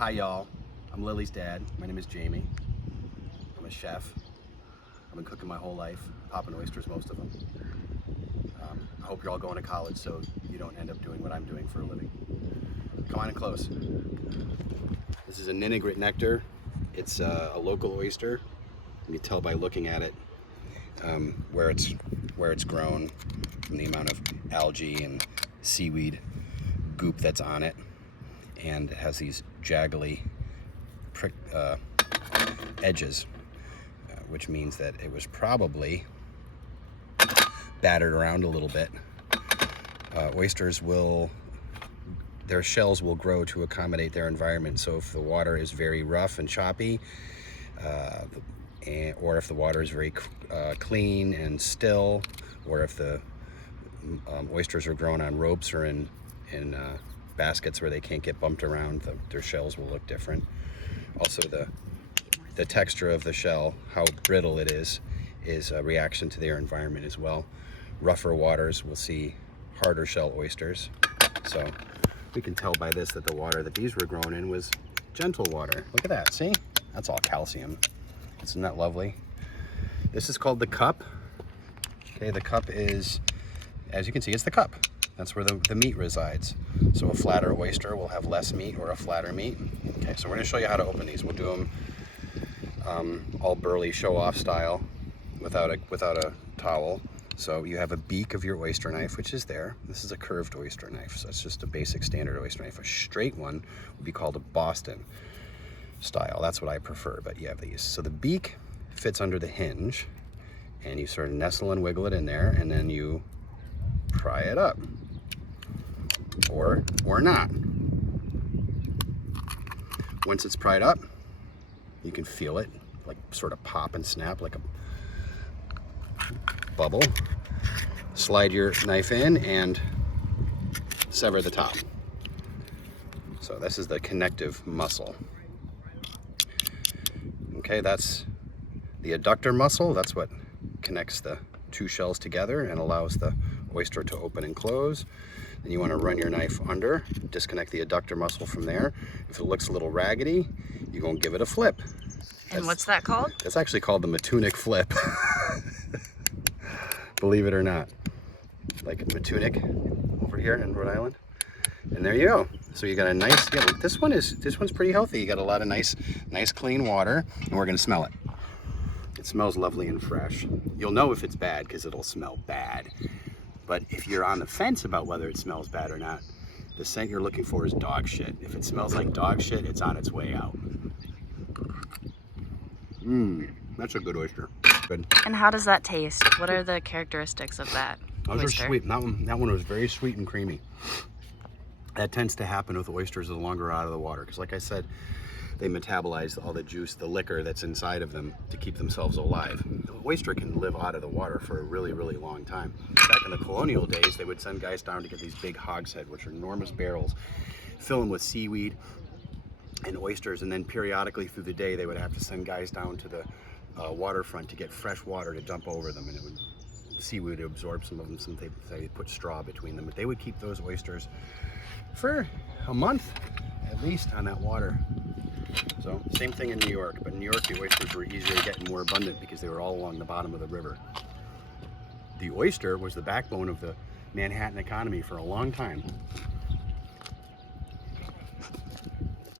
Hi y'all, I'm Lily's dad. My name is Jamie. I'm a chef. I've been cooking my whole life, popping oysters, most of them. I hope you're all going to college so you don't end up doing what I'm doing for a living. Come on in close. This is a Ninigret nectar. It's a local oyster. You can tell by looking at it where it's grown, from the amount of algae and seaweed goop that's on it. And it has these jaggly edges, which means that it was probably battered around a little bit. Oysters their shells will grow to accommodate their environment. So if the water is very rough and choppy, or if the water is very clean and still, or if the oysters are grown on ropes or in baskets where they can't get bumped around, their shells will look different. Also, the texture of the shell, how brittle it is a reaction to their environment as well. Rougher waters will see harder shell oysters. So we can tell by this that the water that these were grown in was gentle water. Look at that, see? That's all calcium. Isn't that lovely? This is called the cup. Okay, the cup is, as you can see, it's the cup. That's where the meat resides. So a flatter oyster will have less meat, or a flatter meat. Okay, so we're gonna show you how to open these. We'll do them all burly show-off style without a towel. So you have a beak of your oyster knife, which is there. This is a curved oyster knife, so it's just a basic standard oyster knife. A straight one would be called a Boston style. That's what I prefer, but you have these. So the beak fits under the hinge, and you sort of nestle and wiggle it in there, and then you pry it up. Or not. Once it's pried up, you can feel it like sort of pop and snap like a bubble. Slide your knife in and sever the top. So this is the connective muscle. Okay, that's the adductor muscle. That's what connects the two shells together and allows the oyster to open and close. Then you want to run your knife under, disconnect the adductor muscle from there. If it looks a little raggedy, you're going to give it a flip. And what's that called? That's actually called the Matunic flip. Believe it or not. Like Matunic over here in Rhode Island. And there you go. So you got a nice, this one's pretty healthy. You got a lot of nice clean water, and we're going to smell it. It smells lovely and fresh. You'll know if it's bad because it'll smell bad. But if you're on the fence about whether it smells bad or not, the scent you're looking for is dog shit. If it smells like dog shit, it's on its way out. That's a good oyster. Good. And how does that taste? What are the characteristics of that Those oyster? are sweet. That one was very sweet and creamy. That tends to happen with oysters the longer out of the water, because like I said, they metabolize all the juice, the liquor that's inside of them to keep themselves alive. The oyster can live out of the water for a really, really long time. Back in the colonial days, they would send guys down to get these big hogshead, which are enormous barrels, fill them with seaweed and oysters, and then periodically through the day, they would have to send guys down to the waterfront to get fresh water to dump over them, and seaweed would absorb some of them, so they put straw between them. But they would keep those oysters for a month at least on that water. So same thing in New York, but in New York the oysters were easier to get and more abundant because they were all along the bottom of the river. The oyster was the backbone of the Manhattan economy for a long time.